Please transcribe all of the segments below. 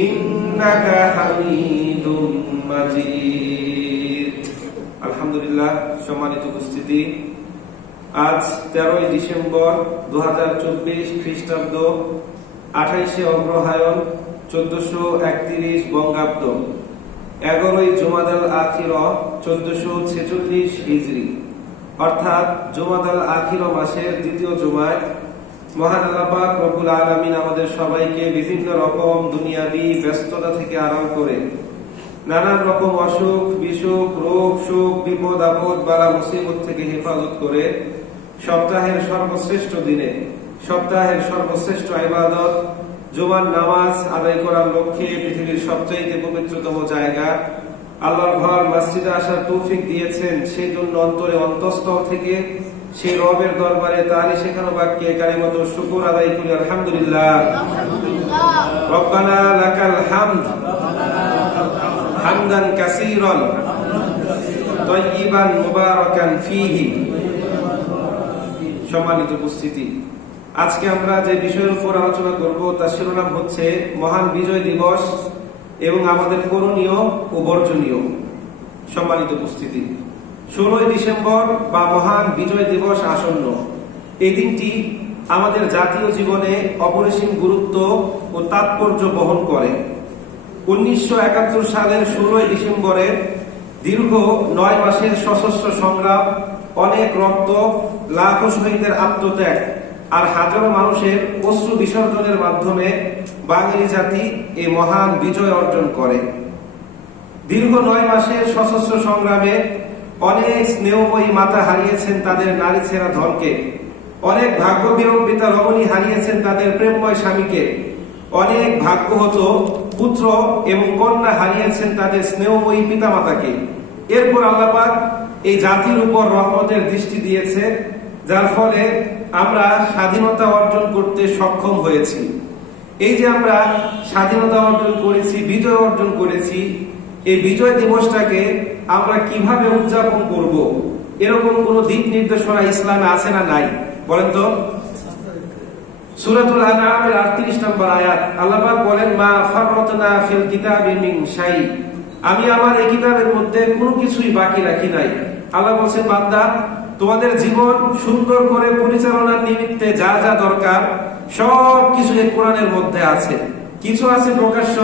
ইন্নাকা হামিদুম মাজিদ। আলহামদুলিল্লাহ, সম্মানিত উপস্থিতি, আজ 13 ডিসেম্বর 2024 খ্রিস্টাব্দ, 28 অগ্রহায়ণ 1431 বঙ্গাব্দ, 11 জুমাদাল আখির 1446 হিজরি, অর্থাৎ জুমাদাল আখির মাসের দ্বিতীয় জুমায় মহান আল্লাহ পাক রব্বুল আলামিন আমাদের সবাইকে বিভিন্ন রকম দুনিয়াবি ব্যস্ততা থেকে আরাম করে, নানান রকম অসুখ বিসুখ, রোগ সুখ, বিপদ আপদ, বালা মুসিবত থেকে হেফাজত করে সপ্তাহের সর্বশ্রেষ্ঠ দিনে, সপ্তাহের সর্বশ্রেষ্ঠ ইবাদত জুমার নামাজ আদায় করার লক্ষ্যে পৃথিবীর সবচাইতে পবিত্রতম জায়গা আল্লাহর ঘর মসজিদে আসার তৌফিক দিয়েছেন। সেই জন্য অন্তরে অন্তঃস্থল থেকে সেই রবের দরবারে তারই শেখানো বাক্যে কালিমাত শুকর আদায় করি আলহামদুলিল্লাহ। রব্বানা লাকাল হামদ হামদান কাসীরান তাইয়িবান মুবারাকান ফীহি। সম্মানিত উপস্থিতি, আজকে আমরা যে বিষয়ের উপর আলোচনা করব তার শিরোনাম হচ্ছে মহান বিজয় দিবস এবং আমাদের করণীয় ও বর্জনীয়। সম্মানিত উপস্থিতি, 16 ডিসেম্বর বা মহান বিজয় দিবস আসন্ন। এই দিনটি আমাদের জাতীয় জীবনে অপরিসীম গুরুত্ব ও তাৎপর্য বহন করে। 1971 সালের 16 ডিসেম্বরে দীর্ঘ 9 মাসের সশস্ত্র সংগ্রাম, অনেক রক্ত, লাখো শহীদের আত্মত্যাগ আর হাজারো মানুষের অশ্রু বিসর্জনের মাধ্যমে বাঙালি জাতি এই মহান বিজয় অর্জন করে। দীর্ঘ 9 মাসের সশস্ত্র সংগ্রামে অনেক স্নেহময়ী মাতা হারিয়েছেন তাদের নারী ছেঁড়া ধনকে, অনেক ভাগ্য বিড়ম্বিতা রমণী হারিয়েছেন তাদের প্রেমময় স্বামীকে, অনেক ভাগ্যহত পুত্র এবং কন্যা হারিয়েছেন তাদের স্নেহময়ী পিতামাতাকে। এরপর আল্লাহ পাক এই জাতির উপর রহমতের দৃষ্টি দিয়েছে, যার ফলে আমরা স্বাধীনতা অর্জন করতে সক্ষম হয়েছি। এই যে আমরা স্বাধীনতা অর্জন করেছি, বিজয় অর্জন করেছি, এই বিজয় দিবসটাকে আমরা কিভাবে উদযাপন করব, এরকম কোন দিক নির্দেশনা ইসলামে আছে না নাই বলেন তো? সূরাতুল আনআমের 38 নম্বর আয়াত আল্লাহ পাক বলেন, মা ফাররাতনা ফিল কিতাবি মিন শাই, আমি আমার এই কিতাবের মধ্যে কোনো কিছুই বাকি রাখি নাই। আল্লাহ বলেন, বান্দা, তোমাদের জীবন সুন্দর করে পরিচালনার নিমিত্তে যা যা দরকার সব কিছু এই কোরআনের মধ্যে আছে। কিছু আছে প্রকাশ্য,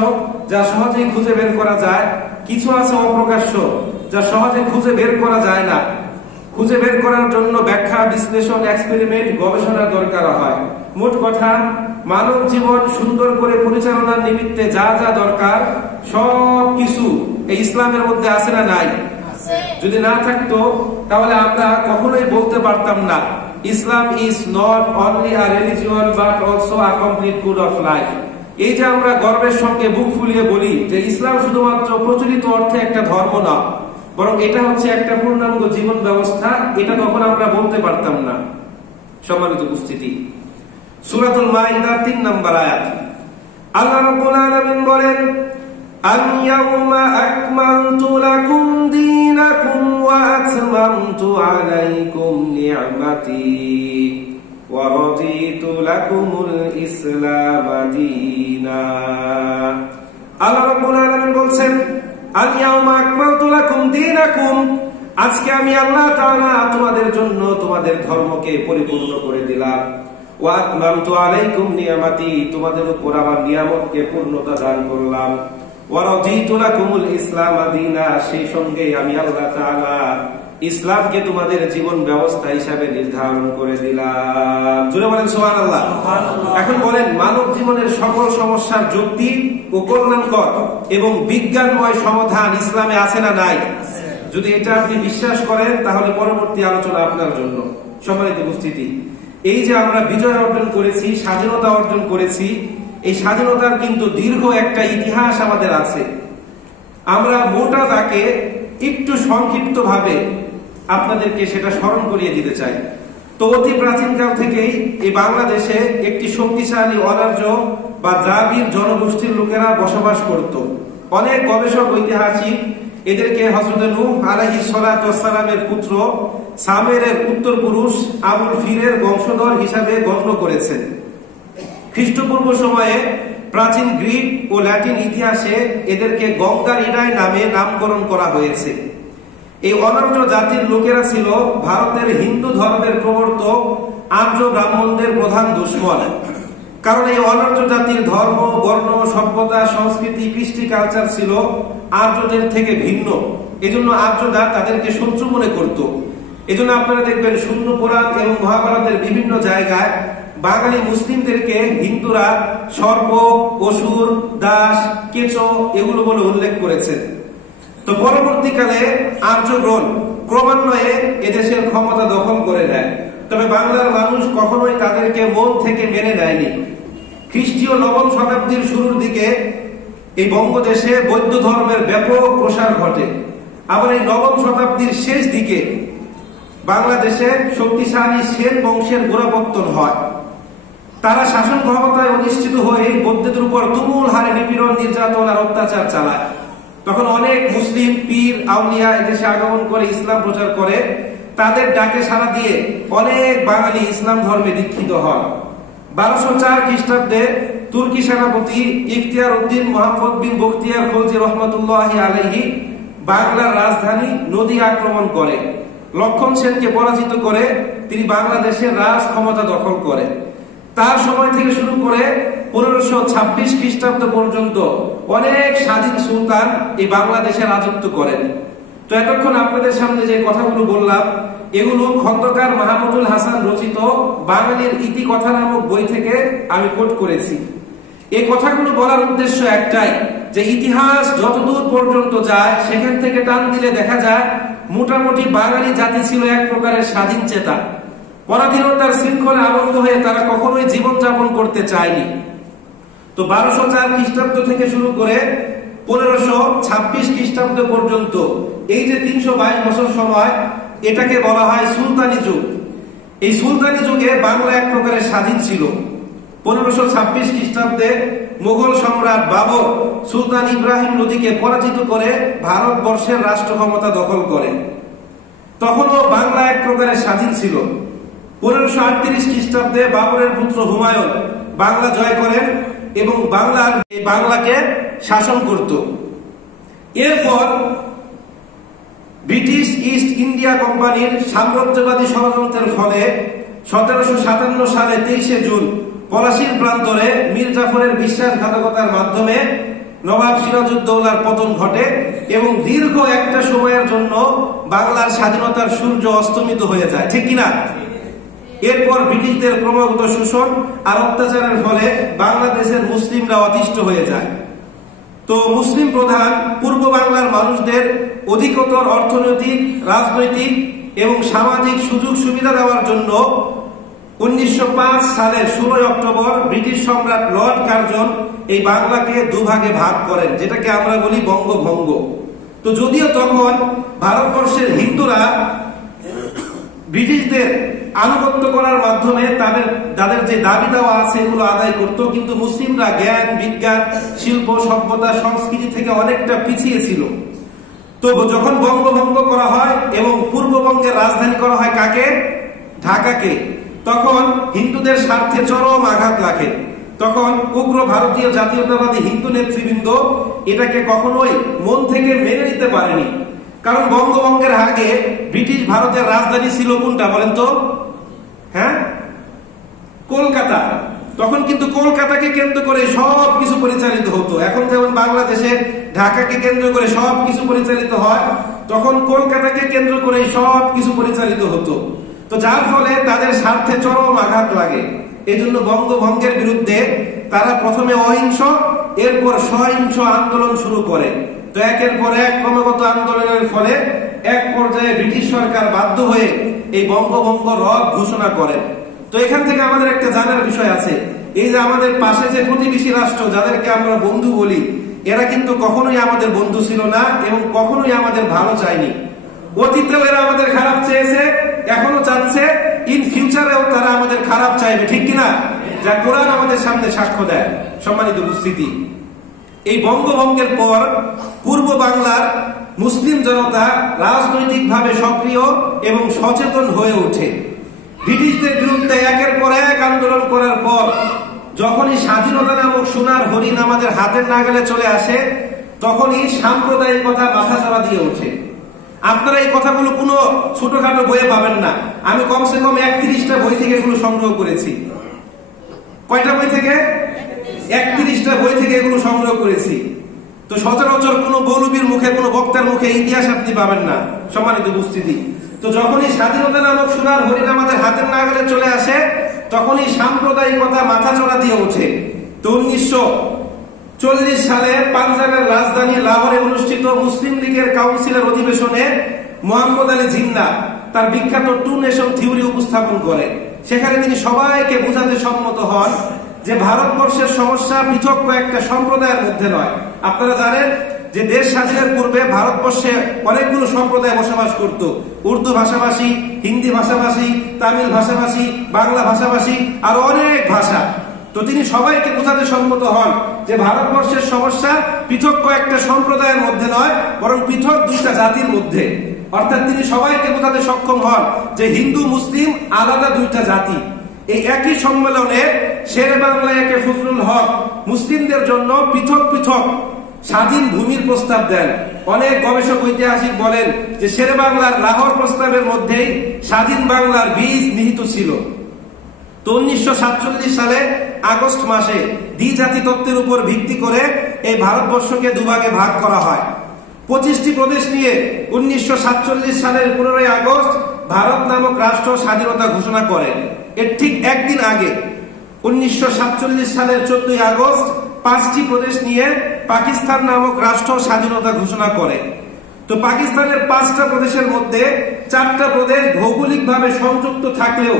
যা সহজেই খুঁজে বের করা যায়, কিছু আছে অপ্রকাশ্য, যা সহজে খুঁজে বের করা যায় না। খুঁজে বের করার জন্য ব্যাখ্যা, বিশ্লেষণ, এক্সপেরিমেন্ট, গবেষণার দরকার হয়। মোট কথা, মানব জীবন সুন্দর করে পরিচালনার নিমিত্তে যা যা দরকার সব কিছু এই ইসলামের মধ্যে আছে না নাই? যদি না থাকতো তাহলে আমরা কখনোই বলতে পারতাম না Islam is not only a religion but also a complete code of life. এই যে আমরা গর্বের সঙ্গে বুক ফুলিয়ে বলি যে ইসলাম শুধুমাত্র প্রচলিত অর্থে একটা ধর্ম না, বরং এটা হচ্ছে একটা পূর্ণাঙ্গ জীবন ব্যবস্থা, এটা তখন আমরা বলতে পারতাম না। সম্মানিত উপস্থিতি, সূরাতুল মাইদা 3 নম্বর আয়াত আল্লাহ রাব্বুল আলামিন বলেন, আল-ইয়াওমা আকমালতু লাকুম দীনাকুম ওয়া আতমামতু আলাইকুম নি'মাতি ওয়া রাদিতু লাকুমুল ইসলাম দীনা। আল্লাহ রাব্বুল আলামিন বলেন, আল-ইয়াওমা আকমালতু লাকুম দীনাকুম, আজকে আমি আল্লাহ তাআলা তোমাদের জন্য তোমাদের ধর্মকে পরিপূর্ণ করে দিলাম। ওয়া আতমামতু আলাইকুম নি'মাতি, তোমাদের উপর আমার নিয়ামতকে পূর্ণতা দান করলাম। ওয়া রাদিতু লাকুমুল ইসলাম দীনা, সেই সঙ্গে আমি আল্লাহ তাআলা ইসলামকে তোমাদের জীবন ব্যবস্থা হিসাবে নির্ধারণ করে দিলাম। জোরে বলেন সুবহানাল্লাহ। এখন বলেন, মানব জীবনের সকল সমস্যার যুক্তি ও কল্যাণকর এবং বিজ্ঞানময় সমাধান ইসলামে আছে না নাই? যদি এটা আপনি বিশ্বাস করেন তাহলে পরবর্তী আলোচনা আপনার জন্য। সম্মানিত উপস্থিতি, এই যে আমরা বিজয় অর্জন করেছি, স্বাধীনতা অর্জন করেছি, এই স্বাধীনতার কিন্তু দীর্ঘ একটা ইতিহাস আমাদের আছে। আমরা মোটা দাগে একটু সংক্ষিপ্ত ভাবে আপনাদেরকে সেটা স্মরণ করিয়ে দিতে চাই। তো অতি প্রাচীনকাল থেকেই এই বাংলাদেশে একটি শক্তিশালী অনার্য বা দ্রাবিড় জনগোষ্ঠীর লোকেরা বসবাস করত। অনেক গবেষক ঐতিহাসিক এদেরকে হযরত নূহ আলাইহিস সালাতু ওয়াস সালামের পুত্র সামেরের উত্তর পুরুষ আবুল ফিরের বংশধর হিসাবে গণ্য করেছেন। খ্রিস্টপূর্ব সময়ে প্রাচীন গ্রিক ও ল্যাটিন ইতিহাসে এদেরকে গঙ্গারিডাই নামে নামকরণ করা হয়েছে। এই অনার্য জাতির লোকেরা ছিল ভারতের হিন্দু ধর্মের প্রবর্তক আর্য ব্রাহ্মণদের প্রধান দুশমন। কারণ এই অনার্য জাতির ধর্ম, বর্ণ, সভ্যতা, সংস্কৃতি, কৃষ্টি, কালচার ছিল আর্যদের থেকে ভিন্ন। এজন্য আর্যরা তাদেরকে শত্রু মনে করত। এজন্য আপনারা দেখবেন শূন্য পুরাণ এবং মহাভারতের বিভিন্ন জায়গায় বাঙালি মুসলিমদেরকে হিন্দুরা সর্প, অসুর, দাস, কেঁচো এগুলো বলে উল্লেখ করেছেন। তো পরবর্তীকালে আর্যগণ ক্রমান্বয়ে এদেশের ক্ষমতা দখল করে নেয়। তবে বাংলার মানুষ কখনোই তাদেরকে মন থেকে মেনে নেয়নি। খ্রিস্টীয় নবম শতাব্দীর শুরুর দিকে এই বঙ্গদেশে বৌদ্ধ ধর্মের ব্যাপক প্রসার ঘটে। আবার এই নবম শতাব্দীর শেষ দিকে বাংলাদেশে শক্তিশালী সেন বংশের গোড়াপত্তন হয়। তারা শাসন ক্ষমতায় অধিষ্ঠিত হয়ে বৌদ্ধদের উপর তুমুল হারে নিপীড়ন, নির্যাতন আর অত্যাচার চালায়। তখন অনেক মুসলিম পীর আউলিয়া এদেশে আগমন করে ইসলাম প্রচার করে। তাদের ডাকে সাড়া দিয়ে অনেক বাঙালি ইসলাম ধর্মে দীক্ষিত হন। 1204 খ্রিস্টাব্দে তুর্কি সেনাপতি ইখতিয়ার উদ্দিন মোহাম্মদ বিন বখতিয়ার খলজি রহমতুল্লাহি আলাইহি বাংলার রাজধানী নদিয়া আক্রমণ করে লক্ষণ সেনকে পরাজিত করে তিনি বাংলাদেশের রাজ ক্ষমতা দখল করে। তার সময় থেকে শুরু করে 1526 খ্রিস্টাব্দ পর্যন্ত অনেক স্বাধীন সুলতান এই বাংলাদেশে রাজত্ব করেন। তো এতক্ষণ আপনাদের সামনে যে কথাগুলো বললাম এগুলো খন্দকার মাহমুদুল হাসান রচিত বাঙালির ইতিকথা নামক বই থেকে আমি কোট করেছি। এই কথাগুলো বলার উদ্দেশ্য একটাই, যে ইতিহাস যতদূর পর্যন্ত যায় সেখান থেকে টান দিলে দেখা যায় মোটামুটি বাঙালি জাতি ছিল এক প্রকারের স্বাধীন চেতা। পরাধীনতার শৃঙ্খলে আবদ্ধ হয়ে তারা কখনোই জীবনযাপন করতে চায়নি। তো 1204 খ্রিস্টাব্দ থেকে শুরু করে 1526 খ্রিস্টাব্দ পর্যন্ত এই যে 322 বছর সময়, এটাকে বলা হয় সুলতানি যুগ। এই সুলতানি যুগে বাংলা এক প্রকারের স্বাধীন ছিল। 1526 খ্রিস্টাব্দে মুঘল সম্রাট বাবর সুলতান ইব্রাহিম লোদিকে পরাজিত করে ভারতবর্ষের রাষ্ট্র ক্ষমতা দখল করে। তখনও বাংলা এক প্রকারের স্বাধীন ছিল। 1538 খ্রিস্টাব্দে বাবরের পুত্র হুমায়ুন বাংলা জয় করেন এবং বাংলাকে শাসন করত। এরপর ব্রিটিশ ইস্ট ইন্ডিয়া কোম্পানির সাম্রাজ্যবাদী ষড়যন্ত্রের ফলে 1757 সালে 23 জুন পলাশীর প্রান্তরে মীর জাফরের বিশ্বাসঘাতকতার মাধ্যমে নবাব সিরাজউদ্দৌলার পতন ঘটে এবং দীর্ঘ একটা সময়ের জন্য বাংলার স্বাধীনতার সূর্য অস্তমিত হয়ে যায়, ঠিক কিনা? এরপর ব্রিটিশদের ক্রমাগত শোষণ আর অত্যাচারের ফলে বাংলাদেশের মুসলিমরা অতিষ্ঠ হয়ে যায়। তো মুসলিম প্রধান পূর্ব বাংলার মানুষদের অধিকতর অর্থনৈতিক, রাজনৈতিক এবং সামাজিক সুযোগ সুবিধা দেওয়ার জন্য 1905 সালের 16 অক্টোবর ব্রিটিশ সম্রাট লর্ড কার্জন এই বাংলাকে দুভাগে ভাগ করেন, যেটাকে আমরা বলি বঙ্গভঙ্গ। তো যদিও তখন ভারতবর্ষের হিন্দুরা ব্রিটিশদের আনুগত্য করার মাধ্যমে তাদের যে দাবি দেওয়া আছে এগুলো আদায় করত, কিন্তু মুসলিমরা জ্ঞান, বিজ্ঞান, শিল্প, সভ্যতা, সংস্কৃতি থেকে অনেকটা পিছিয়ে ছিল। তো যখন বঙ্গভঙ্গ করা হয় এবং পূর্ববঙ্গের রাজধানী করা হয় কাকে? ঢাকাকে, তখন হিন্দুদের স্বার্থে চরম আঘাত লাগে। তখন উগ্র ভারতীয় জাতীয়তাবাদী হিন্দু নেতৃবৃন্দ এটাকে কখনোই মন থেকে মেনে নিতে পারেনি। কারণ বঙ্গভঙ্গের আগে ব্রিটিশ ভারতের রাজধানী ছিল কোনটা বলেন তো? হ্যাঁ, কলকাতা। তখন কিন্তু কলকাতাকে কেন্দ্র করে সবকিছু পরিচালিত হতো। এখন যেমন বাংলাদেশে ঢাকাকে কেন্দ্র করে সবকিছু পরিচালিত হয়, তখন কলকাতাকে কেন্দ্র করে সবকিছু পরিচালিত হতো। তো যার ফলে তাদের স্বার্থে চরম আঘাত লাগে। এই জন্য বঙ্গভঙ্গের বিরুদ্ধে তারা প্রথমে অহিংস, এরপর সহিংস আন্দোলন শুরু করে। তো একের পর এক ক্রমাগত আন্দোলনের ফলে এক পর্যায়ে ব্রিটিশ সরকার বাধ্য হয়ে এই বঙ্গভঙ্গ রদ ঘোষণা করেন। তো এখান থেকে আমাদের একটা জানার বিষয় আছে, এই যে আমাদের পাশে যে প্রতিবেশী রাষ্ট্র যাদেরকে আমরা বন্ধু বলি, এরা কিন্তু কখনোই আমাদের বন্ধু ছিল না এবং কখনোই আমাদের ভালো চায়নি। অতীতেও এরা আমাদের খারাপ চেয়েছে, এখনো চাচ্ছে, ইন ফিউচারেও তারা আমাদের খারাপ চাইবে, ঠিক কিনা? যা কোরআন আমাদের সামনে সাক্ষ্য দেয়। সম্মানিত উপস্থিতি, এই বঙ্গভঙ্গের পর পূর্ব বাংলার মুসলিম জনতা রাজনৈতিকভাবে সক্রিয় এবং সচেতন হয়ে ওঠে। ব্রিটিশদের বিরুদ্ধে একের পর এক আন্দোলন করার পর যখনই স্বাধীনতা নামক সোনার হরিণ আমাদের হাতের নাগালে চলে আসে, তখনই সাম্প্রদায়িকতা মাথা চাড়া দিয়ে ওঠে। আপনারা এই কথাগুলো কোনো ছোটখাটো বইয়ে পাবেন না। আমি কমসে কম 31টা বই থেকে এগুলো সংগ্রহ করেছি। কয়টা বই থেকে? 31টা বই থেকে এগুলো সংগ্রহ করেছি। তো সচরাচর কোনো মৌলবীর মুখে, কোনো বক্তার মুখে ইতিহাস আপনি পাবেন না, সম্মানিত উপস্থিতি। তো যখনই স্বাধীনতা নামক সোনার হরিণ আমাদের হাতের নাগালে চলে আসে, তখনই সাম্প্রদায়িকতা মাথা চড়া দিয়ে ওঠে। তো 1940 সালে পাঞ্জাবের রাজধানী লাহোরে অনুষ্ঠিত মুসলিম লীগের কাউন্সিলের অধিবেশনে মোহাম্মদ আলী জিন্নাহ তার বিখ্যাত টু নেশন থিওরি উপস্থাপন করে। সেখানে তিনি সবাইকে বোঝাতে সম্মত হন যে ভারতবর্ষের সমস্যা পৃথক কয়েকটা সম্প্রদায়ের মধ্যে নয়। আপনারা জানেন যে দেশ স্বাধীনের পূর্বে ভারতবর্ষে অনেকগুলো সম্প্রদায় বসবাস করত। উর্দু ভাষাভাষী, হিন্দি ভাষাভাষী, তামিল ভাষাভাষী, বাংলা ভাষাভাষী, আর অনেক ভাষা। তো তিনি সবাইকে বোঝাতে সম্মত হন যে ভারতবর্ষের সমস্যা পৃথক কয়েকটা সম্প্রদায়ের মধ্যে নয়, বরং পৃথক দুইটা জাতির মধ্যে। অর্থাৎ তিনি সবাইকে বোঝাতে সক্ষম হন যে হিন্দু মুসলিম আলাদা দুইটা জাতি। এই একই সম্মেলনে শেরে বাংলা একে ফজলুল হক মুসলিমদের জন্য পৃথক পৃথক স্বাধীন ভূমির প্রস্তাব দেন। অনেক গবেষক ঐতিহাসিক বলেন যে শেরে বাংলার লাহোর প্রস্তাবের মধ্যেই স্বাধীন বাংলার বীজ নিহিত ছিল। তো 1947 সালে আগস্ট মাসে দ্বিজাতি তত্ত্বের উপর ভিত্তি করে এই ভারতবর্ষকে দুভাগে ভাগ করা হয়। 25টি প্রদেশ নিয়ে 1947 সালের 15 আগস্ট ভারত নামক রাষ্ট্র স্বাধীনতা ঘোষণা করে। এর ঠিক একদিন আগে 1947 সালের 14 আগস্ট 5টি প্রদেশ নিয়ে পাকিস্তান নামক রাষ্ট্র স্বাধীনতা ঘোষণা করে। তো পাকিস্তানের 5টা প্রদেশের মধ্যে 4টা প্রদেশ ভৌগোলিকভাবে সংযুক্ত থাকলেও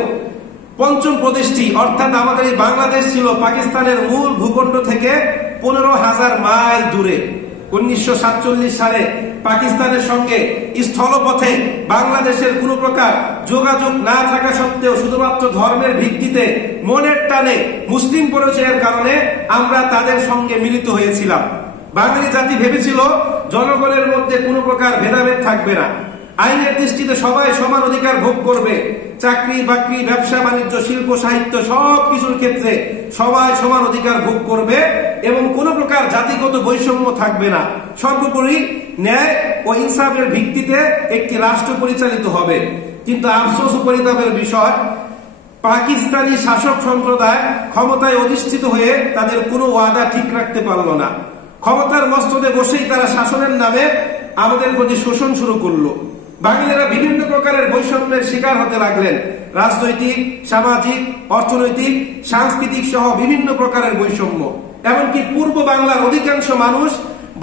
পঞ্চম প্রদেশটি অর্থাৎ আমাদের এই বাংলাদেশ ছিল পাকিস্তানের মূল ভূখণ্ড থেকে 15,000 মাইল দূরে। 1947 সালে পাকিস্তানের সঙ্গে স্থলপথে বাংলাদেশের কোনো প্রকার যোগাযোগ না থাকা সত্ত্বেও শুধুমাত্র ধর্মের ভিত্তিতে মনের টানে মুসলিম পরিচয়ের কারণে আমরা তাদের সঙ্গে মিলিত হয়েছিলাম। বাঙালি জাতি ভেবেছিল জনগণের মধ্যে কোনো প্রকার ভেদাভেদ থাকবে না, আইনের দৃষ্টিতে সবাই সমান অধিকার ভোগ করবে, চাকরি বাকরি, ব্যবসা বাণিজ্য, শিল্প সাহিত্য সবকিছুর ক্ষেত্রে সবাই সমান অধিকার ভোগ করবে এবং কোনো প্রকার জাতিগত বৈষম্য থাকবে না। সর্বোপরি ন্যায় ও ইনসাফের ভিত্তিতে একটি রাষ্ট্র পরিচালিত হবে। কিন্তু আফসোস ও পরিতাপের বিষয়, পাকিস্তানি শাসক সম্প্রদায় ক্ষমতায় অধিষ্ঠিত হয়ে তাদের কোনো ওয়াদা ঠিক রাখতে পারল না। ক্ষমতার মস্তদে বসেই তারা শাসনের নামে আমাদের প্রতি শোষণ শুরু করলো। বাঙালিরা বিভিন্ন প্রকারের বৈষম্যের শিকার হতে লাগলেন। রাজনৈতিক, সামাজিক, অর্থনৈতিক, সাংস্কৃতিক সহ বিভিন্ন প্রকারের বৈষম্য। এমনকি পূর্ব বাংলার অধিকাংশ মানুষ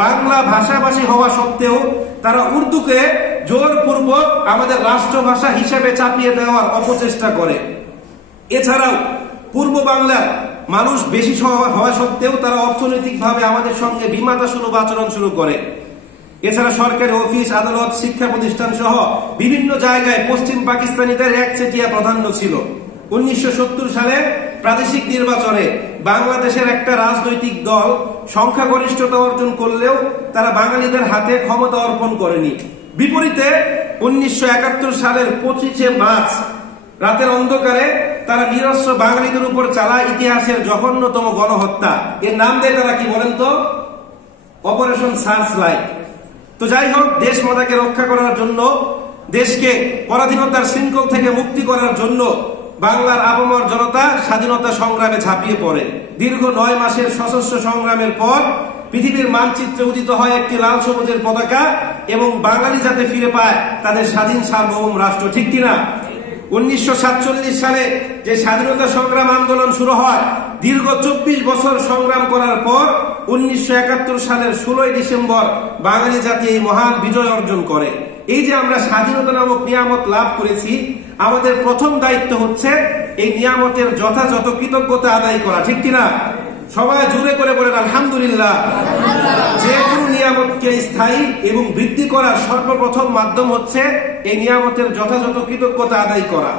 বাংলা ভাষাভাষী হওয়া সত্ত্বেও তারা উর্দুকে জোরপূর্বক আমাদের রাষ্ট্রভাষা হিসেবে চাপিয়ে দেওয়ার অপচেষ্টা করে। এছাড়াও পূর্ব বাংলার মানুষ বেশি হওয়া সত্ত্বেও তারা অর্থনৈতিকভাবে আমাদের সঙ্গে বিমাতা সুলভ আচরণ শুরু করে। এছাড়া সরকারি অফিস, আদালত, শিক্ষা প্রতিষ্ঠান সহ বিভিন্ন জায়গায় পশ্চিম পাকিস্তানিদের একচেটিয়া প্রাধান্য ছিল। 1970 সালে প্রাদেশিক নির্বাচনে বাংলাদেশের একটা রাজনৈতিক দল সংখ্যাগরিষ্ঠতা অর্জন করলেও তারা বাঙালিদের হাতে ক্ষমতা অর্পণ করেনি। বিপরীতে 1971 সালের 25 মার্চ রাতের অন্ধকারে তারা নিরস্ত্র বাঙালিদের উপর চালায় ইতিহাসের জঘন্যতম গণহত্যা। এর নাম দেয় তারা কি বলেন তো? Operation search light. তো যাই হোক, দেশ মাতাকে রক্ষা করার জন্য, দেশকে পরাধীনতার শৃঙ্খল থেকে মুক্তি করার জন্য বাংলার আপামর জনতা স্বাধীনতা সংগ্রামে ঝাঁপিয়ে পড়ে। দীর্ঘ 9 মাসের সশস্ত্র সংগ্রামের পর পৃথিবীর মানচিত্রে উদিত হয় একটি লাল সবুজের পতাকা এবং বাঙালি যাতে ফিরে পায় তাদের স্বাধীন সার্বভৌম রাষ্ট্র। ঠিক কিনা? 1947 সালে যে স্বাধীনতা সংগ্রাম আন্দোলন শুরু হয়, দীর্ঘ 24 বছর সংগ্রাম করার পর 1971 সালের 16 ডিসেম্বর বাঙালি জাতি এই মহান বিজয় অর্জন করে। এই যে আমরা স্বাধীনতা নামক নিয়ামত লাভ করেছি, আমাদের প্রথম দায়িত্ব হচ্ছে এই নিয়ামতের যথাযথ কৃতজ্ঞতা আদায় করা। ঠিক কিনা? সবাই জোরে করে বলেন আলহামদুলিল্লাহ। যে কোনো নিয়ামতকে স্থায়ী এবং বৃদ্ধি করার সর্বপ্রথম মাধ্যম হচ্ছে এই নিয়ামতের যথাযথ কৃতজ্ঞতা আদায় করা।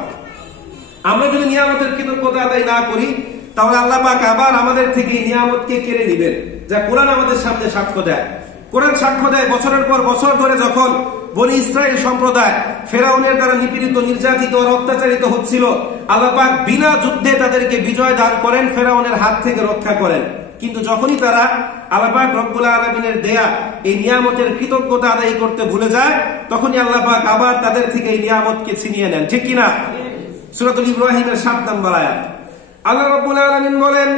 আমরা যদি নিয়ামতের কৃতজ্ঞতা আদায় না করি, তাহলে আল্লাহ পাক আবার আমাদের থেকে এই নিয়ামতকে কেড়ে নেবেন, যা কোরআন আমাদের সামনে সাক্ষ্য দেয়। কোরআন সাক্ষ্য দেয় বছরের পর বছর ধরে যখন বনি ইসরাইল সম্প্রদায় ফেরাউনের দ্বারা নিপীড়িত, নির্যাতিত আর অত্যাচারিত হচ্ছিল। আল্লাহ পাক বিনা যুদ্ধে তাদেরকে বিজয় দান করেন, ফেরাউনের হাত থেকে রক্ষা করেন। কিন্তু যখনই তারা আল্লাহ পাক রব্বুল আলামিনের দেয়া এই নিয়ামতের কৃতজ্ঞতা আদায় করতে ভুলে যায়, তখনই আল্লাহ পাক আবার তাদের থেকে এই নিয়ামতকে ছিনিয়ে নেন। ঠিক কিনা? সূরাতুল ইব্রাহিমের 7 নম্বর আয়াত আল্লাহ রব্বুল আলামিন বলেন,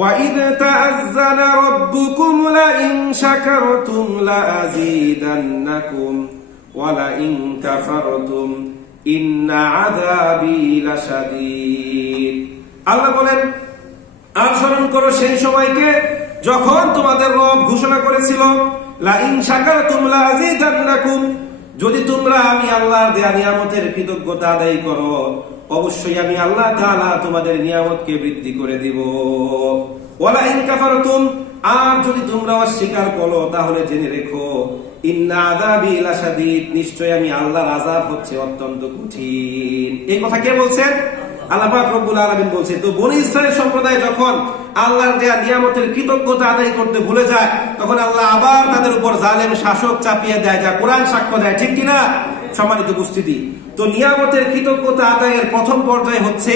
وَإِذْ تَأَذَّنَ رَبُّكُمْ لَئِنْ شَكَرْتُمْ لَأَزِيدَنَّكُمْ وَلَئِنْ كَفَرْتُمْ إِنَّ عَذَابِي لَشَدِيدٌ। আল্লাহ বলেন, আর স্মরণ করো সেই সময়কে যখন তোমাদের রব ঘোষণা করেছিল, লাইন শাকারতুম লাযিদান্নাকুম, যদি তোমরা আমি আল্লাহর দেয়া নিয়ামতের কৃতজ্ঞতা আদায় করো, অবশ্যই আমি আল্লাহ তাআলা তোমাদের নিয়ামতকে বৃদ্ধি করে দিব। ওয়ালা ইন কাফারতুম, আর যদি তোমরা অস্বীকার করো তাহলে জেনে রেখো, ইন্না আযাবি লাশাদীদ, নিশ্চয় আমি আল্লাহর আযাব হচ্ছে অত্যন্ত কঠিন। এই কথা কে বলছেন? আল্লাহ পাক রব্বুল আলামিন বলছেন। তো বনি ইসরাইল সম্প্রদায় যখন আল্লাহর দেয়া নিয়ামতের কৃতজ্ঞতা আদায় করতে ভুলে যায়, তখন আল্লাহ আবার তাদের উপর জালেম শাসক চাপিয়ে দেয়, যা কোরআন সাক্ষ্য দেয়। ঠিক কিনা সম্মানিত উপস্থিতি? তো নিয়ামতের কৃতজ্ঞতা আদায়ের প্রথম পর্যায়ে হচ্ছে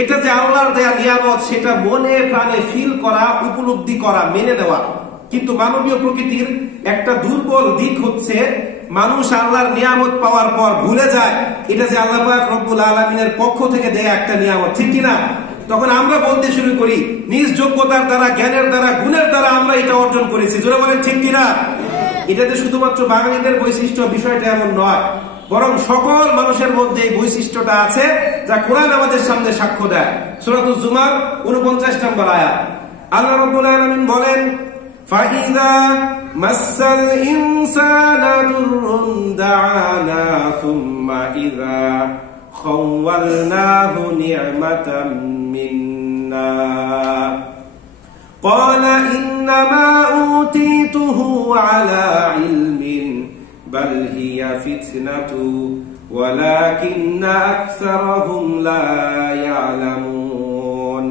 এটা যে আল্লাহর দেয়া নিয়ামত, সেটা মনে প্রাণে ফিল করা, উপলব্ধি করা, মেনে নেওয়া। কিন্তু মানবীয় প্রকৃতির একটা দুর্বল দিক হচ্ছে মানুষ আল্লাহর নিয়ামত পাওয়ার পর ভুলে যায় এটা যে আল্লাহ পাক রব্বুল আলামিনের পক্ষ থেকে দেয়া একটা নিয়ামত। ঠিক কিনা? তখন আমরা বলতে শুরু করি নিজ যোগ্যতার দ্বারা, জ্ঞানের দ্বারা, গুণের দ্বারা আমরা এটা অর্জন করেছি। জোরে বলেন ঠিক কিনা? এটাতে শুধুমাত্র বাঙালিদের বৈশিষ্ট্য, বিষয়টা এমন নয়, বরং সকল মানুষের মধ্যে এই বৈশিষ্ট্যটা আছে, যা কোরআন আমাদের সামনে সাক্ষ্য দেয়। সূরাতুজ জুমার 49 নম্বর আয়াত আল্লাহ রাব্বুল আলামিন বলেন, فَإِذَا مَسَّ الْإِنسَانَ ضُرٌّ دَعَانَا ثُمَّ إِذَا خَوَّلْنَاهُ نِعْمَةً مِنَّا قَالَ إِنَّمَا أُوتِيتُهُ عَلَى عِلْمٍ بَلْ هِيَ فِتْنَةٌ وَلَكِنَّ أَكْثَرَهُمْ لَا يَعْلَمُونَ।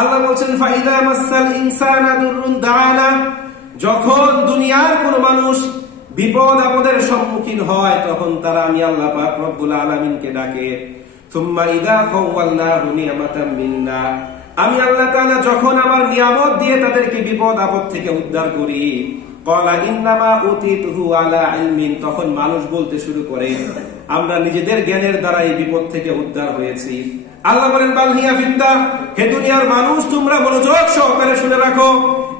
আল্লাহ বলছেন, ফাইদা মাসাল ইনসানা দুররুন দাআনা, যখন দুনিয়ার কোন মানুষ বিপদ আপদের সম্মুখীন হয়, তখন তারা আমি আল্লাহ পাক রব্বুল আলামিনকে ডাকে। সুম্মা ইযা খাওয়ালনাহু নি'মাতাম মিন্না, আমি আল্লাহ তাআলা যখন আমার নিয়ামত দিয়ে তাদেরকে বিপদ আপদ থেকে উদ্ধার করি, ক্বালা ইন্নামা উতিতুহু আলা ইলমিন, তখন মানুষ বলতে শুরু করে আমরা নিজেদের জ্ঞানের দ্বারা এই বিপদ থেকে উদ্ধার হয়েছি। আল্লাহ বলেন, বাল হিয়া ফিতনা, হে দুনিয়ার মানুষ তোমরা মনোযোগ সহকারে শুনে রাখো,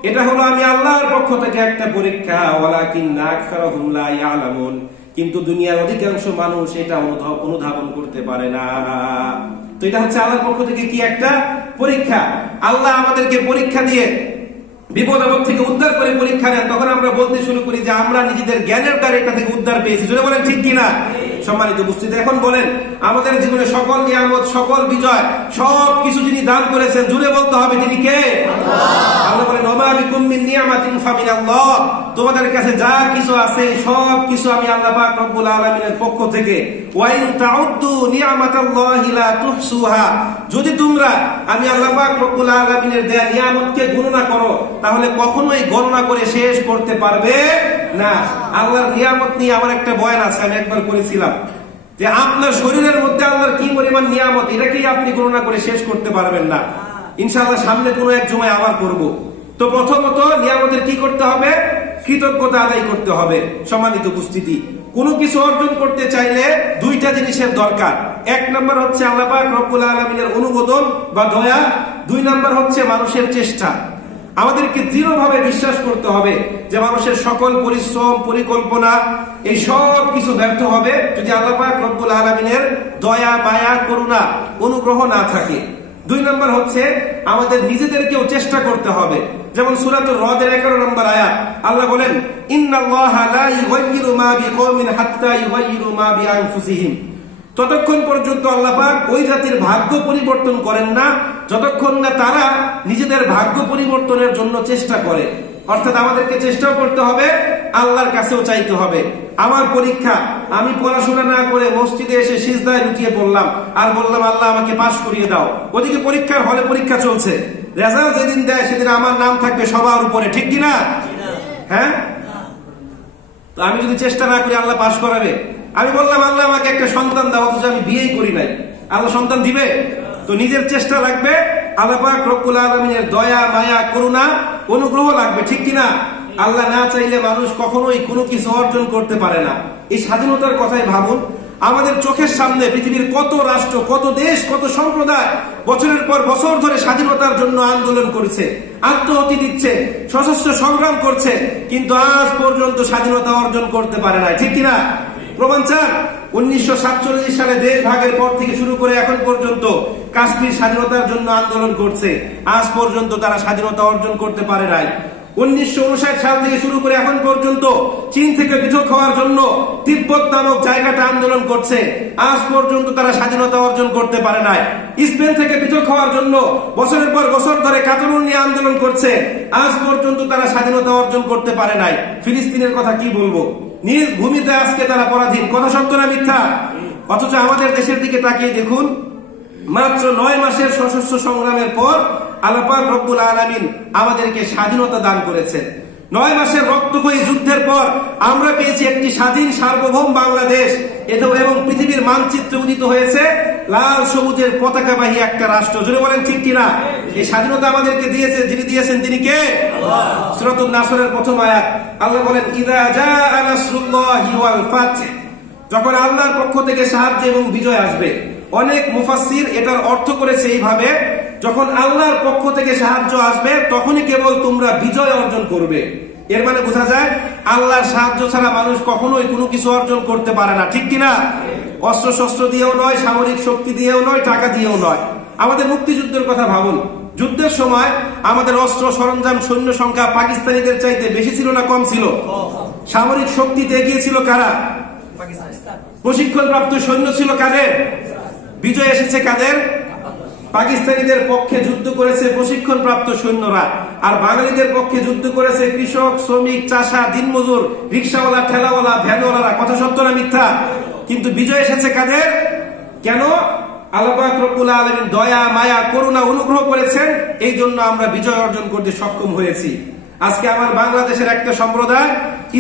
এটা হলো আমি আল্লাহর পক্ষ থেকে একটা পরীক্ষা। ওয়ালাকিন্না আকসারহুম লা ইয়ালামুন, কিন্তু দুনিয়ার অধিকাংশ মানুষ এটা অনুধাবন করতে পারে না। তো এটা হচ্ছে আল্লাহর পক্ষ থেকে কি একটা পরীক্ষা। আল্লাহ আমাদেরকে পরীক্ষা দিয়ে বিপদ আপদ থেকে উদ্ধার করে পরীক্ষা নেন, তখন আমরা বলতে শুরু করি যে আমরা নিজেদের জ্ঞানের দ্বারা এটা থেকে উদ্ধার পেয়েছি। জোরে বলেন ঠিক কিনা? সম্মানিত উপস্থিতি, এখন বলেন আমাদের জীবনে সকল নিয়ামত, সকল বিজয়, সবকিছু যিনি দান করেছেন, জুড়ে বলতে হবে তিনি কে? আল্লাহ বলেন, ওমা বিকুম মিন নিয়ামাতিন ফামিনাল্লাহ, তোমাদের কাছে যা কিছু আছে সব কিছু আমি আল্লাহ পাক রব্বুল আলামিনের পক্ষ থেকে। ওয়া ইন তাউদ্দু নিয়ামাতাল্লাহি লা তুহসুহা, যদি তোমরা আমি আল্লাহ পাক রব্বুল আলামিনের দেয়া নিয়ামতকে গণনা করো, তাহলে কখনোই গণনা করে শেষ করতে পারবে না। আল্লাহর নিয়ামত নিয়ে আমার একটা বয়ান আছে, আমি একবার করেছিলাম যে আপনার শরীরের মধ্যে আল্লাহর কি পরিমাণ নিয়ামত, এটাকেই আপনি গণনা করে শেষ করতে পারবেন না। ইনশাআল্লাহ সামনে কোনো এক সময় আবার করব। তো প্রথমত নিয়ামতের কি করতে হবে? কৃতজ্ঞতা আদায় করতে হবে। সম্মানিত উপস্থিতি, কোনো কিছু অর্জন করতে চাইলে দুইটা জিনিসের দরকার। এক নম্বর হচ্ছে আল্লাহ পাক রব্বুল আলামিনের অনুমোদন বা দয়া, দুই নম্বর হচ্ছে মানুষের চেষ্টা। আমাদেরকে দৃঢ়ভাবে বিশ্বাস করতে হবে যে মানুষের সকল পরিশ্রম, পরিকল্পনা, এই সব কিছু ব্যর্থ হবে যদি আল্লাহ পাক রব্বুল আলামিনের দয়া, মায়া, করুণা, অনুগ্রহ না থাকে। দুই নম্বর হচ্ছে আমাদের নিজেদেরকেও চেষ্টা করতে হবে। যেমন সূরাতুর রদের 11 নম্বর আয়াত আল্লাহ বলেন, ইন্নাল্লাহা লা ইউগাইয়িরু মা বিকওমিন হাত্তা ইউগাইয়িরু মা বিআনফুসিহিম, ততক্ষণ পর্যন্ত আল্লাহ পাক ওই জাতির ভাগ্য পরিবর্তন করেন না যতক্ষণ না তারা নিজেদের ভাগ্য পরিবর্তনের জন্য চেষ্টা করে। অর্থাৎ আমাদেরকে চেষ্টাও করতে হবে, আল্লাহর কাছেও চাইতে হবে। আমার পরীক্ষা, আমি পড়াশোনা না করে মসজিদে এসে সিজদায় লুটিয়ে পড়লাম আর বললাম আল্লাহ আমাকে পাস করিয়ে দাও। ওদিকে পরীক্ষার হলে পরীক্ষা চলছে, রেজাল্ট যেদিন দেয় সেদিন আমার নাম থাকবে সবার উপরে। ঠিক কিনা? হ্যাঁ। তো আমি যদি চেষ্টা না করি আল্লাহ পাশ করাবে? আমি বললাম আল্লাহ আমাকে একটা সন্তান দাও, অথচ আমি বিয়েই করি নাই, আল্লাহ সন্তান দিবে? তো নিজের চেষ্টা লাগবে, আল্লাহ পাক রব্বুল আলামিনের দয়া, মায়া, করুণা, অনুগ্রহ লাগবে, ঠিক কিনা? আল্লাহ না চাইলে মানুষ কখনোই কোনো কিছু অর্জন করতে পারে না। এই স্বাধীনতার কথাই ভাবুন, আমাদের চোখের সামনে পৃথিবীর কত রাষ্ট্র, কত দেশ, কত সম্প্রদায় বছরের পর বছর ধরে স্বাধীনতার জন্য আন্দোলন করছে, আত্মহতি দিচ্ছে, সশস্ত্র সংগ্রাম করছে, কিন্তু আজ পর্যন্ত স্বাধীনতা অর্জন করতে পারে না, ঠিক কিনা? প্রমাণ চান? 1947 সালে দেশ ভাগের পর থেকে শুরু করে এখন পর্যন্ত কাশ্মীর স্বাধীনতার জন্য আন্দোলন করছে, আজ পর্যন্ত তারা স্বাধীনতা অর্জন করতে পারে নাই। 1959 সাল থেকে শুরু করে এখন পর্যন্ত চীন থেকে পৃথক হওয়ার জন্য তিব্বত নামক জায়গাটা আন্দোলন করছে, আজ পর্যন্ত তারা স্বাধীনতা অর্জন করতে পারে নাই। স্পেন থেকে পৃথক হওয়ার জন্য বছরের পর বছর ধরে কাতালুন নিয়ে আন্দোলন করছে, আজ পর্যন্ত তারা স্বাধীনতা অর্জন করতে পারে নাই। ফিলিস্তিনের কথা কি বলবো, নিজ ভূমিতে আজকে তারা পরাধীন, কথা সত্য না মিথ্যা? অথচ আমাদের দেশের দিকে তাকিয়ে দেখুন, মাত্র 9 মাসের সশস্ত্র সংগ্রামের পর আল্লাহ পাক রব্বুল আলামিন আমাদেরকে স্বাধীনতা দান করেছেন। 9 মাসের রক্তক্ষয়ী যুদ্ধের পর আমরা পেয়েছি একটি স্বাধীন সার্বভৌম বাংলাদেশ, এবং পৃথিবীর মানচিত্রে উদিত হয়েছে লাল সবুজের পতাকাবাহী একটা রাষ্ট্র। জোরে বলেন ঠিক কিনা? এই স্বাধীনতা আমাদেরকে দিয়েছে, যিনি দিয়েছেন তিনি কে? সূরাতুন নাসরের প্রথম আয়াত আল্লাহ বলেন, ইযা জাআ নাসরুল্লাহি ওয়াল ফাতহ, যখন আল্লাহর পক্ষ থেকে সাহায্য এবং বিজয় আসবে। অনেক মুফাসসির এটার অর্থ করেছে এইভাবে, যখন আল্লাহর পক্ষ থেকে সাহায্য আসবে তখনই কেবল তোমরা বিজয় অর্জন করবে। এর মানে বোঝা যায় আল্লাহর সাহায্য ছাড়া মানুষ কখনোই কোনো কিছু অর্জন করতে পারে না, ঠিক কিনা? অস্ত্র শস্ত্র দিয়েও নয়, সামরিক শক্তি দিয়েও নয়, টাকা দিয়েও নয়। আমাদের মুক্তিযুদ্ধের কথা ভাবুন, যুদ্ধের সময় আমাদের অস্ত্র সরঞ্জাম, সৈন্য সংখ্যা পাকিস্তানিদের চাইতে বেশি ছিল না কম ছিল? সামরিক শক্তিতে এগিয়ে ছিল কারা? প্রশিক্ষণপ্রাপ্ত সৈন্য ছিল কাদের? বিজয় এসেছে কাদের? পাকিস্তানিদের পক্ষে যুদ্ধ করেছে প্রশিক্ষণপ্রাপ্ত সৈন্যরা, আর বাঙালিদের পক্ষে যুদ্ধ করেছে কৃষক, শ্রমিক, চাষা, দিনমজুর, রিক্সাওয়ালা, ঠেলাওয়ালা, ভ্যানওয়ালারা, কথা সত্য না মিথ্যা? কিন্তু বিজয় এসেছে কাদের? কেন? আল্লাহ পাক রব্বুল আলামিন দয়া, মায়া, করুণা, অনুগ্রহ করেছেন, এই জন্য আমরা বিজয় অর্জন করতে সক্ষম হয়েছি। আজকে আমার বাংলাদেশের একটা সম্প্রদায়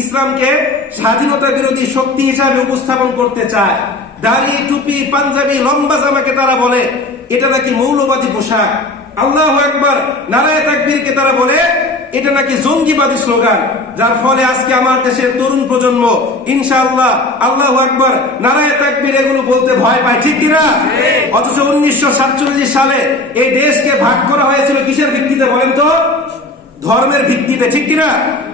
ইসলামকে স্বাধীনতা বিরোধী শক্তি হিসাবে উপস্থাপন করতে চায়। দাড়ি, টুপি, পাঞ্জাবি, লম্বা জামাকে তারা বলে এটা নাকি মৌলবাদী পোশাক। আল্লাহু আকবার, নারায়ে তাকবীরকে তারা বলে এটা নাকি জঙ্গিবাদী স্লোগান, যার ফলে আজকে আমার দেশের তরুণ প্রজন্ম ইনশাআল্লাহ আল্লাহু আকবার, নারায়ে তাকবীর এগুলো বলতে ভয় পায়, ঠিক কিনা? অথচ 1947 সালে এই দেশকে ভাগ করা হয়েছিল কিসের ভিত্তিতে বলেন তো? ধর্মের ভিত্তিতে, ঠিক কিনা?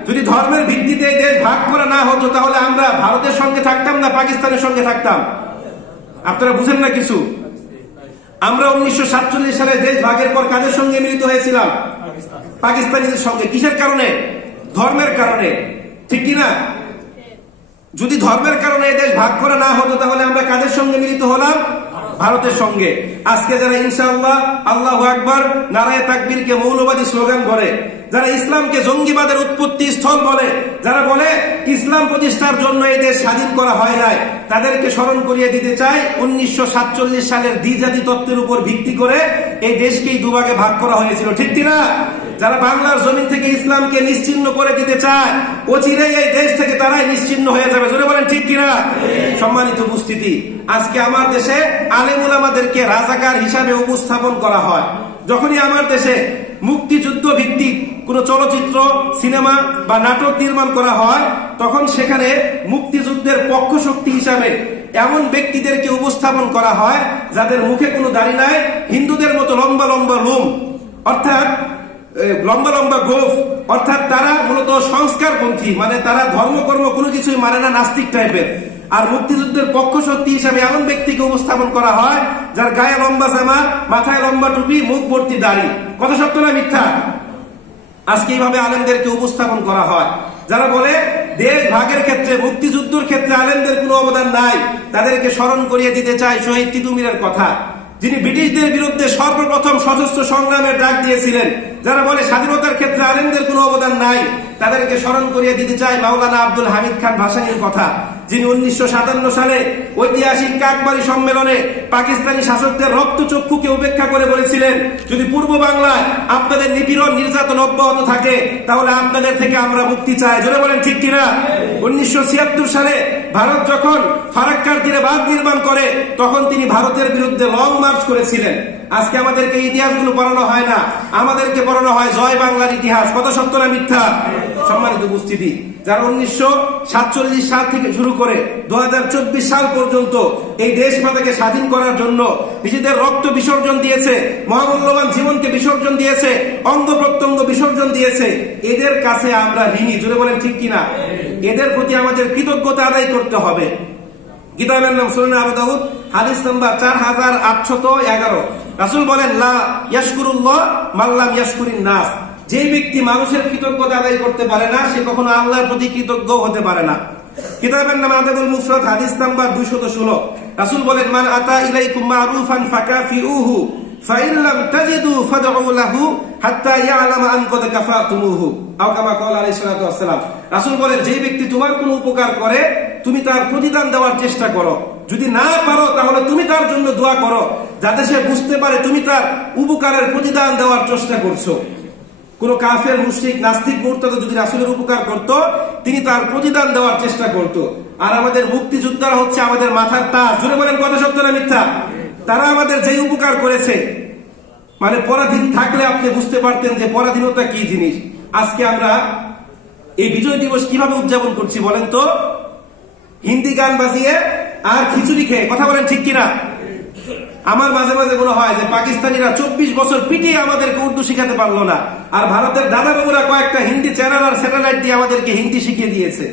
যদি ধর্মের ভিত্তিতে এই দেশ ভাগ করা না হতো তাহলে আমরা ভারতের সঙ্গে থাকতাম না পাকিস্তানের সঙ্গে থাকতাম? আপনারা বুঝেন না কিছু? আমরা 1947 সালে দেশ ভাগের পর কাদের সঙ্গে মিলিত হয়েছিলাম? পাকিস্তানিদের সঙ্গে। কিসের কারণে? ধর্মের কারণে, ঠিক কিনা? যদি ধর্মের কারণে এই দেশ ভাগ করা না হতো তাহলে আমরা কাদের সঙ্গে মিলিত হলাম? ভারতের সঙ্গে। আজকে যারা ইনশাআল্লাহ আল্লাহু আকবার, নারায়ে তাকবীরকে মৌলবাদী স্লোগান করে, যারা ইসলামকে জঙ্গিবাদের উৎপত্তি স্থল বলে, যারা বলে ইসলাম প্রতিষ্ঠার জন্য এই দেশ স্বাধীন করা হয় নাই, তাদেরকে স্মরণ করিয়ে দিতে চাই 1947 সালের দ্বিজাতি তত্ত্বের উপর ভিত্তি করে এই দেশকেই দুভাগে ভাগ করা হয়েছিল, ঠিক কিনা? যারা বাংলার জমিন থেকে ইসলামকে নিশ্চিহ্ন করে দিতে চায়, অচিরেই এই দেশ থেকে তারাই নিশ্চিহ্ন হয়ে যাবে। জোরে বলেন ঠিক কিনা? সম্মানিত উপস্থিতি, আজকে আমার দেশে আলেম উলামাদেরকে রাজাকার হিসাবে উপস্থাপন করা হয়। যখনই আমার দেশে মুক্তিযুদ্ধ ভিত্তিক কোন চলচ্চিত্র, সিনেমা বা নাটক নির্মাণ করা হয়, তখন সেখানে মুক্তিযুদ্ধের পক্ষ শক্তি হিসাবে এমন ব্যক্তিদেরকে উপস্থাপন করা হয় যাদের মুখে কোনো দাড়ি নাই, হিন্দুদের মতো লম্বা লম্বা লোম, অর্থাৎ লম্বা লম্বা গোফ, অর্থাৎ তারা মূলত সংস্কারপন্থী, মানে তারা ধর্মকর্ম কোনো কিছুই মানে না, নাস্তিক টাইপের। আর মুক্তিযুদ্ধের পক্ষ শক্তি হিসাবে এমন ব্যক্তিকে উপস্থাপন করা হয় যার গায়ে লম্বা জামা, মাথায় লম্বা টুপি, মুখ ভর্তি দাড়ি। কথা সত্য না মিথ্যা? আজকে এইভাবে আলেমদেরকে উপস্থাপন করা হয়। যারা বলে দেশ ভাগের ক্ষেত্রে, মুক্তিযুদ্ধের ক্ষেত্রে আলেমদের কোনো অবদান নাই, তাদেরকে স্মরণ করিয়ে দিতে চাই শহীদ তিতুমীরের কথা, যিনি ব্রিটিশদের বিরুদ্ধে সর্বপ্রথম সশস্ত্র সংগ্রামের ডাক দিয়েছিলেন। যারা বলে স্বাধীনতার ক্ষেত্রে আলেমদের কোনো অবদান নাই, তাদেরকে স্মরণ করিয়ে দিতে চাই মাওলানা আব্দুল হামিদ খান ভাসানীর কথা, যিনি 1957 সালে ঐতিহাসিক কাকবাড়ি সম্মেলনে পাকিস্তানি শাসকদের রক্তচক্ষুকে উপেক্ষা করে বলেছিলেন, যদি পূর্ব বাংলায় আপনাদের নিপীড়ন নির্যাতন অব্যাহত থাকে তাহলে আপনাদের থেকে আমরা মুক্তি চাই। জোরে বলেন ঠিক কিনা? 1976 সালে ভারত যখন ফারাক্কার তীরে বাঁধ নির্মাণ করে তখন তিনি ভারতের বিরুদ্ধে লং মার্চ করেছিলেন। আজকে আমাদেরকে ইতিহাসগুলো পড়ানো হয় না, আমাদেরকে পড়ানো হয় জয় বাংলার ইতিহাস। কত সত্য না মিথ্যা? সম্মানিত উপস্থিতি, যারা 1947 সাল থেকে শুরু করে 2024 সাল পর্যন্ত এই দেশ মাতাকে স্বাধীন করার জন্য নিজেদের রক্ত বিসর্জন দিয়েছে, মহামূল্যবান জীবনকে বিসর্জন দিয়েছে, অঙ্গ প্রত্যঙ্গ বিসর্জন দিয়েছে, এদের কাছে আমরা ঋণী। জোরে বলেন ঠিক কিনা? এদের প্রতি আমাদের কৃতজ্ঞতা আদায় করতে হবে। কিতাবের নাম সুনান আবু দাউদ, হাদিস নাম্বার 4811। রাসূল বলেন, লা ইয়াশকুরুল্লাহ মান লাম ইয়াশকুরিন নাস। যে ব্যক্তি মানুষের কৃতজ্ঞতা আদায় করতে পারে না সে কখনো আল্লাহর প্রতি কৃতজ্ঞ হতে পারে না। কিতাবের নাম আদাবুল মুফরাদ, হাদিস নাম্বার 216। রাসূল বলেন, মান আতা ইলাইকুম মারুফান ফাকাফিউহু ফাইন লাম তাজিদু ফাদউ লাহু হাত্তা ইয়ালামা আন কাদ কাফাতুমুহু। আও কামা ক্বালা আলাইহিস সালাতু ওয়াস সালাম। রাসূল বলেন, যে ব্যক্তি তোমার কোনো উপকার করে তুমি তার প্রতিদান দেওয়ার চেষ্টা করো, যদি না পারো তাহলে তুমি তার জন্য দোয়া করো, যাতে সে বুঝতে পারে তুমি তার উপকারের প্রতিদান দেওয়ার চেষ্টা করছো। কোন কাফের, মুশরিক, নাস্তিক, মুরতাদ যদি রাসূলের উপকার করত তিনি তার প্রতিদান দেওয়ার চেষ্টা করত। আর আমাদের মুক্তিযোদ্ধারা হচ্ছে আমাদের মাথার তাজ। জুড়ে বলেন কথা সত্য না মিথ্যা? তারা আমাদের যে উপকার করেছে, মানে পরাধীন থাকলে আপনি বুঝতে পারতেন যে পরাধীনতা কি জিনিস। আজকে আমরা এই বিজয় দিবস কিভাবে উদযাপন করছি বলেন তো? হিন্দি গান বাজিয়ে আর খিচুড়ি খেয়ে। কথা বলেন ঠিক কিনা? আমার মাঝে মাঝে মনে হয় যে পাকিস্তানিরা 24 বছর পিটিয়ে আমাদেরকে উর্দু শিখাতে পারলো না, আর ভারতের দাদা বাবুরা কয়েকটা হিন্দি চ্যানেল আর স্যাটেলাইট দিয়ে আমাদেরকে হিন্দি শিখিয়ে দিয়েছে।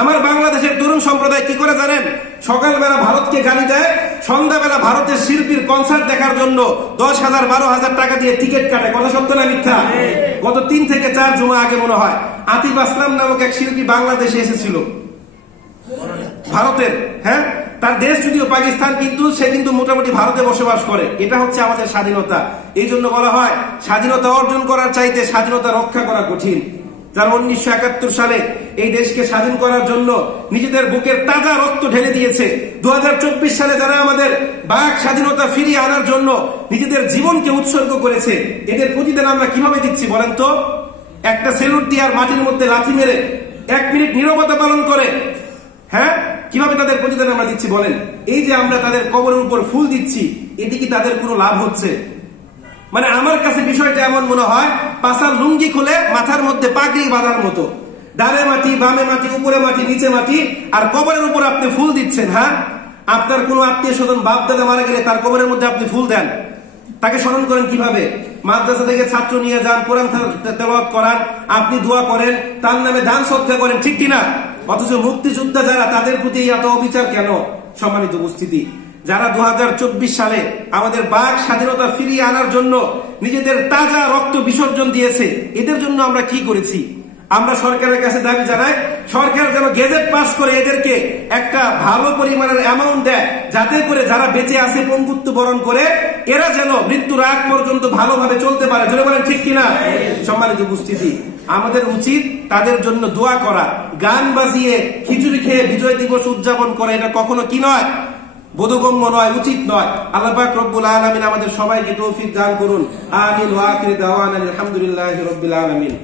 আমার বাংলাদেশের তরুণ সম্প্রদায় কি করে জানেন? সকালবেলা ভারতকে গালি দেয়, সন্ধ্যাবেলা ভারতের শিল্পীর কনসার্ট দেখার জন্য 10,000 12,000 টাকা দিয়ে টিকিট কাটে। কথা সত্য না মিথ্যা? গত 3 থেকে 4 জুমা আগে মনে হয় আতিফ আসলাম নামক এক শিল্পী বাংলাদেশে এসেছিল ভারতের। হ্যাঁ, তার দেশ যদিও পাকিস্তান, কিন্তু সে কিন্তু মোটামুটি ভারতে বসবাস করে। এটা হচ্ছে আমাদের স্বাধীনতা। এই জন্য বলা হয় স্বাধীনতা অর্জন করার চাইতে স্বাধীনতা রক্ষা করা কঠিন। যারা 1971 সালে এই দেশকে স্বাধীন করার জন্য নিজেদের বুকের তাজা রক্ত ঢেলে দিয়েছে, 2024 সালে যারা আমাদের বাক স্বাধীনতা ফিরিয়ে আনার জন্য নিজেদের জীবনকে উৎসর্গ করেছে, এদের প্রতিদান আমরা কিভাবে দিচ্ছি বলেন তো? একটা সেলুট দিয়ে আর মাটির মধ্যে লাথি মেরে 1 মিনিট নীরবতা পালন করে, হ্যাঁ, কিভাবে তাদের প্রতিদান আমরা দিচ্ছি বলেন? এই যে আমরা তাদের কবরের উপর ফুল দিচ্ছি, এতে কি তাদের কোনো লাভ হচ্ছে? মানে আমার কাছে বিষয়টা এমন মনে হয় পাছার লুঙ্গি খুলে মাথার মধ্যে পাগড়ি বাঁধার মতো, ডানে মাটি, বামে মাটি, উপরে মাটি, নিচে মাটি, আর কবরের উপর আপনি ফুল দিচ্ছেন। হ্যাঁ, আপনার কোন আত্মীয় স্বজন বাপ দাদা মারা গেলে তার কবরের মধ্যে আপনি ফুল দেন, তাকে স্মরণ করেন কিভাবে? মাদ্রাসা থেকে ছাত্র নিয়ে যান, কোরআন তেলাওয়াত করান, আপনি দোয়া করেন, তার নামে দান সদকা করেন, ঠিক কিনা? অথচ মুক্তিযোদ্ধা যারা, তাদের প্রতি এত অবিচার কেন? সম্মানিত উপস্থিতি, যারা 2024 সালে আমাদের বাক স্বাধীনতা ফিরিয়ে আনার জন্য নিজেদের তাজা রক্ত বিসর্জন দিয়েছে, এদের জন্য আমরা কি করেছি? আমরা সরকারের কাছে দাবি জানাই, সরকার যেন গেজেট পাস করে এদেরকে একটা ভালো পরিমাণের অ্যামাউন্ট দেয়, যাতে করে যারা বেঁচে আছে পঙ্গুত্ব বরণ করে এরা যেন মৃত্যুর আগ পর্যন্ত ভালোভাবে চলতে পারে। জোরে বলেন ঠিক কিনা? সম্মানিত উপস্থিতি, আমাদের উচিত তাদের জন্য দোয়া করা, গান বাজিয়ে খিচুড়ি খেয়ে বিজয় দিবস উদযাপন করা এটা কখনো কি নয়? বোধগম্য নয়, উচিত নয়। আল্লাহ পাক রব্বুল আলামিন আমাদের সবাইকে তৌফিক দান করুন। আমিন ওয়া আখির দাওয়ানা আলহামদুলিল্লাহি রাব্বিল আলামিন।